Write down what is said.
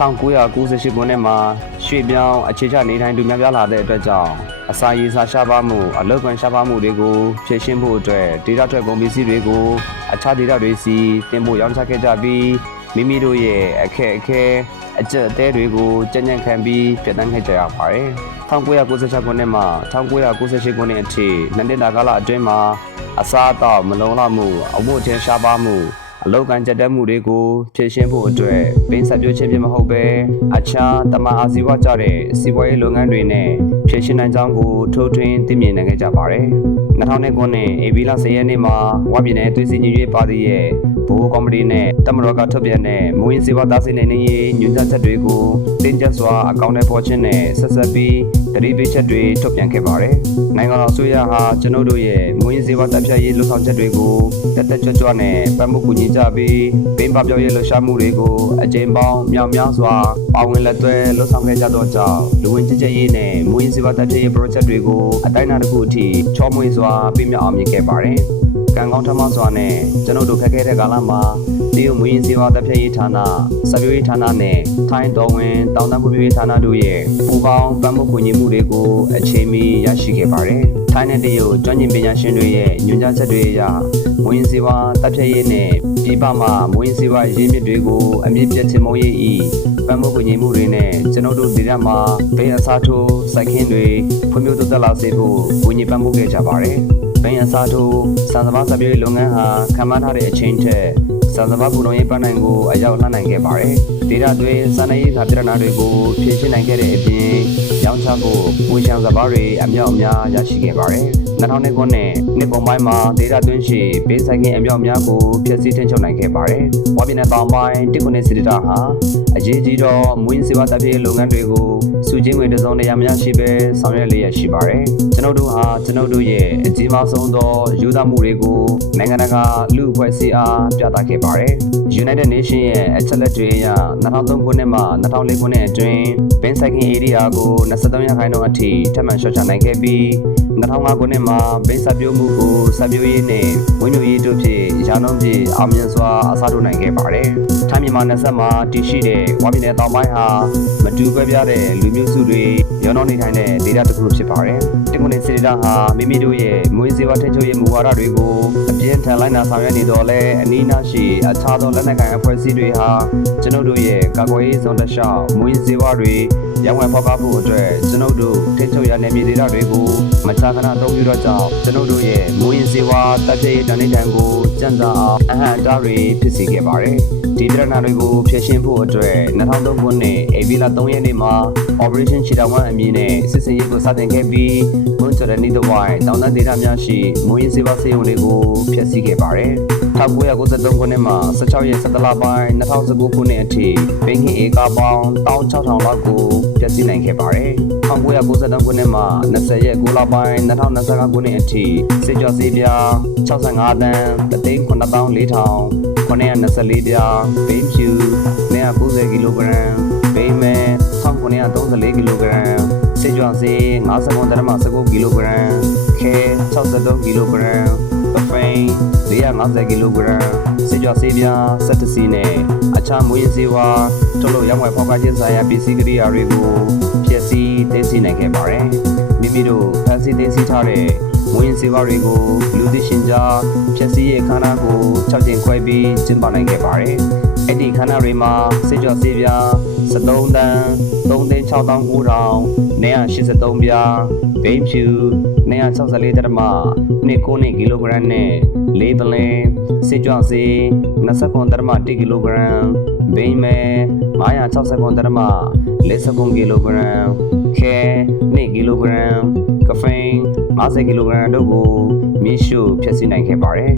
1998ခုနှစ်မှာရွှေပြောင်းအခြေချနေထိုင်သူများပြားလာတဲ့အတွက်ကြောင့်အစာရေစာရှားပါမှုအလုပ်ကွန်ရှားပါမှုတွေကိုဖြည့်ရှင်းဖို့အတွက်ဒေတာထွက်ကုန်ပစ္စည်းတွေကိုအခြားဒေတာတွေစီတင်ပို့ရောင်းချခဲ့ကြပြီးမိမိတို့ရဲ့အခက်အခဲအကျက်အသေးတွေကိုကြံ့ကြံ့ခံပြီးပြသန်းခဲ့ကြရပါတယ်1996ခုနှစ်မှ1998ခုနှစ်အထိနှစ်တာကာလအတွင်းမှာအစားအသောက်မလုံလောက်မှုအဝတ်အထည်ရှားပါမှုအလောက်ကန်ကြက်တက်မှုတွေကိုဖြည့်ရှင်းဖို့အတွက်ပင်ဆက်ပြခြင်းဖြစ်မဟုတ်ပဲအခြားတမန်အာဇီဝကြတဲ့စီးပွားရေးလုပ်ငန်းတွေနဲ့ဖြည့်ရှင်းနိုင်ကြောင်းကိုထိုးထွင်းသိမြင်နိုင်ခဲ့ကြပါတယ်2000ခုနှစ်ဧပြီလ10ရက်နေ့မှာဝပြည်နယ်သွေးစည်းညီညွတ်ရေးပါတီရဲ့ဘိုးကော်မတီနဲ့တမတော်ကထုတ်ပြန်တဲ့မူရင်းစီးပွားသားစီနိုင်ရေးညွှန်ကြားချက်တွေကိုတင်းကျပ်စွာအကောင့်ထဲပေါ်ခြင်းနဲ့ဆက်ဆက်ပြီးတတိပေးချက်တွေထုတ်ပြန်ခဲ့ပါတယ်နိုင်ငံတော်အစိုးရဟာကျွန်ုပ်တို့ရဲ့မူရင်းစီးပွားတပ်ဖြတ်ရေးလှုပ်ဆောင်ချက်တွေကိုတက်တက်ကြွကြွနဲ့ပတ်မှုကူညီကြပြီးပင်ပပြောင်းရေးလှုပ်ရှားမှုတွေကိုအကြိမ်ပေါင်းမြောက်များစွာပါဝင်လက်သွဲလှုပ်ဆောင်ခဲ့ကြသောကြောင့်လူဝင်ကျက်ရေးနဲ့မူရင်းစီးပွားတပ်ဖြတ်ရေး project တွေကိုအတိုင်းအတာတစ်ခုအထိချောမွေ့စွာပြည့်မြောက်အောင်မြင်ခဲ့ပါတယ်ကံကောင်းထမစွာနဲ့ကျွန်ုပ်တို့ခက်ခဲတဲ့ကာလမှာတရုတ်မူရင်းစေဝါတပ်ဖြတ်ရေးဌာနစပ်ပြိုးရေးဌာနနဲ့ထိုင်းတော်ဝင်တောင်တန်းဖွံ့ဖြိုးရေးဌာနတို့ရဲ့ပူးပေါင်းပံ့ပိုးကူညီမှုတွေကိုအချိန်မီရရှိခဲ့ပါတယ်။ထိုင်းနဲ့တရုတ်ကျွမ်းကျင်ပညာရှင်တွေရဲ့ညွှန်ကြားချက်တွေအရမူရင်းစေဝါတပ်ဖြတ်ရေးနဲ့ပြည်ပမှာမူရင်းစေဝါရင်းမြစ်တွေကိုအမြင့်ပြတ်ချင်မုံရေးဤပံ့ပိုးကူညီမှုတွေနဲ့ကျွန်ုပ်တို့ဒေသမှာဘေးအစားထိုးစိုက်ခင်းတွေဖွံ့ဖြိုးတိုးတက်လာစေဖို့ကူညီပံ့ပိုးခဲ့ကြပါတယ်။ဘိန်းအစားထိုးစံစဘာစပ်ပြိုးရေးလုပ်ငန်းဟာခံမှန်းထားတဲ့အချိန်ထက်စံစဘာပူလုံးရေးပန်းနိုင်ကိုအရောက်လှမ်းနိုင်ခဲ့ပါတယ်။ဒေတာတွေစံနေရေးခါပြဿနာတွေကိုဖြေရှင်းနိုင်ခဲ့တဲ့အပြင်ရောင်းချဖို့ဝေချံစဘာတွေအမြောက်အများရရှိခဲ့ပါတယ်။2000ခုနှစ်နှစ်ကုန်ပိုင်းမှာဒေတာသွင်းရှိဘေးဆိုင်ကင်းအမြောက်အများကိုဖျက်ဆီးထိန်းချုပ်နိုင်ခဲ့ပါတယ်။ဝါပြည်နယ်တောင်ပိုင်းတစ်ခုနှစ်စီဒေတာဟာအရေးကြီးသောမွေးစေဝါတပ်ဖြတ်လုပ်ငန်းတွေကိုစုချင်းငွေတစ်စုံတစ်ရာမရရှိပဲဆောင်ရွက်လျက်ရှိပါတယ်။ကျွန်ုပ်တို့ဟာကျွန်ုပ်တို့ရဲ့အကြီးမားဆုံးသောယူသားမှုတွေကိုနိုင်ငံတကာလူ့အဖွဲ့အစည်းအားပြသခဲ့ပါတယ်။ United Nations ရဲ့အချက်လက်တွေအရ2003ခုနှစ်မှ2004ခုနှစ်အတွင်းဘင်းဆိုင်ကင်းဧရိယာကို23ရာခိုင်နှုန်းအထိထပ်မံလျှော့ချနိုင်ခဲ့ပြီး2005ခုနှစ်မှာဘင်းဆက်ပြိုးမှုကိုဆက်ပြိုးရေးနဲ့ဝင်းမြူရေးတို့ဖြင့်ရာနှုန်းဖြင့်အောင်မြင်စွာအစားထိုးနိုင်ခဲ့ပါတယ်။ထိုင်းမြန်မာနယ်စပ်မှာတည်ရှိတဲ့ဝါပြည်နယ်တောင်ပိုင်းဟာမတူကွဲပြားတဲ့လူမျိုးစုတွေရောနှောနေထိုင်တဲ့ဒေသတစ်ခုဖြစ်ပါတယ်။တစ်ခုနှစ်စီဒေတာဟာမိမိတို့ရဲ့မွေးစေဝါထိန်းချုပ်ရေးမူဝါဒတွေကိုအပြင်းထန်လိုက်နာဆောင်ရွက်နေတော့လဲအနည်းနာရှိအခြားသောလက်နက်ကိုင်အဖွဲ့အစည်းတွေဟာကျွန်ုပ်တို့ရဲ့ကာကွယ်ရေးဇုံတလျှောက်မွေးစေဝါတွေရောင်းဝယ်ဖောက်ကားဖို့အတွက်ကျွန်ုပ်တို့ထိန်းချုပ်ရနယ်မြေဒေသတွေကိုမခြားခဏအသုံးပြုတော့ကြောင့်ကျွန်ုပ်တို့ရဲ့မွေးစေဝါတပ်ဖြတ်ရေးတန်တန်ကိုကြံ့သာအောင်အဟန့်အတားတွေဖြစ်စေခဲ့ပါတယ်။ဒီပြဿနာတွေကိုဖြေရှင်းဖို့အတွက်2003ခုနှစ်ဧပြီလ3ရက်နေ့မှာ Operation Cheetah 1အမည်နဲ့စစ်စင်ရေးကိုစတင်ခဲ့ပြီးမွန်းချတဲ့နေ့တစ်ဝိုင်းတောင်တန်းဒေသများရှိမွေးစေဝါစေယုံတွေကိုဖျက်ဆီးခဲ့ပါတယ်။1993ခုနှစ်မှာ16ရက်17လပိုင်း2019ခုနှစ်အထိဘိန်းခင်းဧကပေါင်း16000လောက်ကိုဖျက်ဆီးနိုင်ခဲ့ပါတယ်။1993ခုနှစ်မှာ20ရက်9လပိုင်း2025ခုနှစ်အထိစစ်ကြောစေးပြား65တန်း394,424ပြားဘိန်းဖြူ290ကီလိုဂရမ်ဘိန်းမဲ1934ကီလိုဂရမ်စစ်ကြောစေး59.19ကီလိုဂရမ်ခဲ63ကီလိုဂရမ်ပဖိန်450ကီလိုဂရမ်စစ်ကြောစေးပြား17စီးနဲ့အခြားမွေးစေဝါထုတ်လုပ်ရောင်းဝယ်ဖောက်ကားခြင်းဆိုင်ရာပစ္စည်းကိရိယာတွေကိုဖျက်ဆီးသိမ်းဆည်းနိုင်ခဲ့ပါတယ်။မိမိတို့ဖမ်းဆီးသိမ်းဆည်းထားတဲ့မွေးစေဝါတွေကိုလူသိရှင်ကြားဖျက်ဆီးရဲ့ခန္ဓာကို6ကျင်ခွဲပြီးကျင်းပနိုင်ခဲ့ပါတယ်။အဲ့ဒီခန္ဓာတွေမှာစစ်ကြောစေးပြား73တန်း3,69,983ပြားဘိန်းဖြူ264.29ကီလိုဂရမ်နဲ့လေးပလင်းစစ်ကြောစေး29.1ကီလိုဂရမ်ဘိန်းမဲ969.49ကီလိုဂရမ်ခဲ2ကီလိုဂရမ်ကဖိန်း50ကီလိုဂရမ်တို့ကိုမြေရှို့ဖျက်ဆီးနိုင်ခဲ့ပါတယ်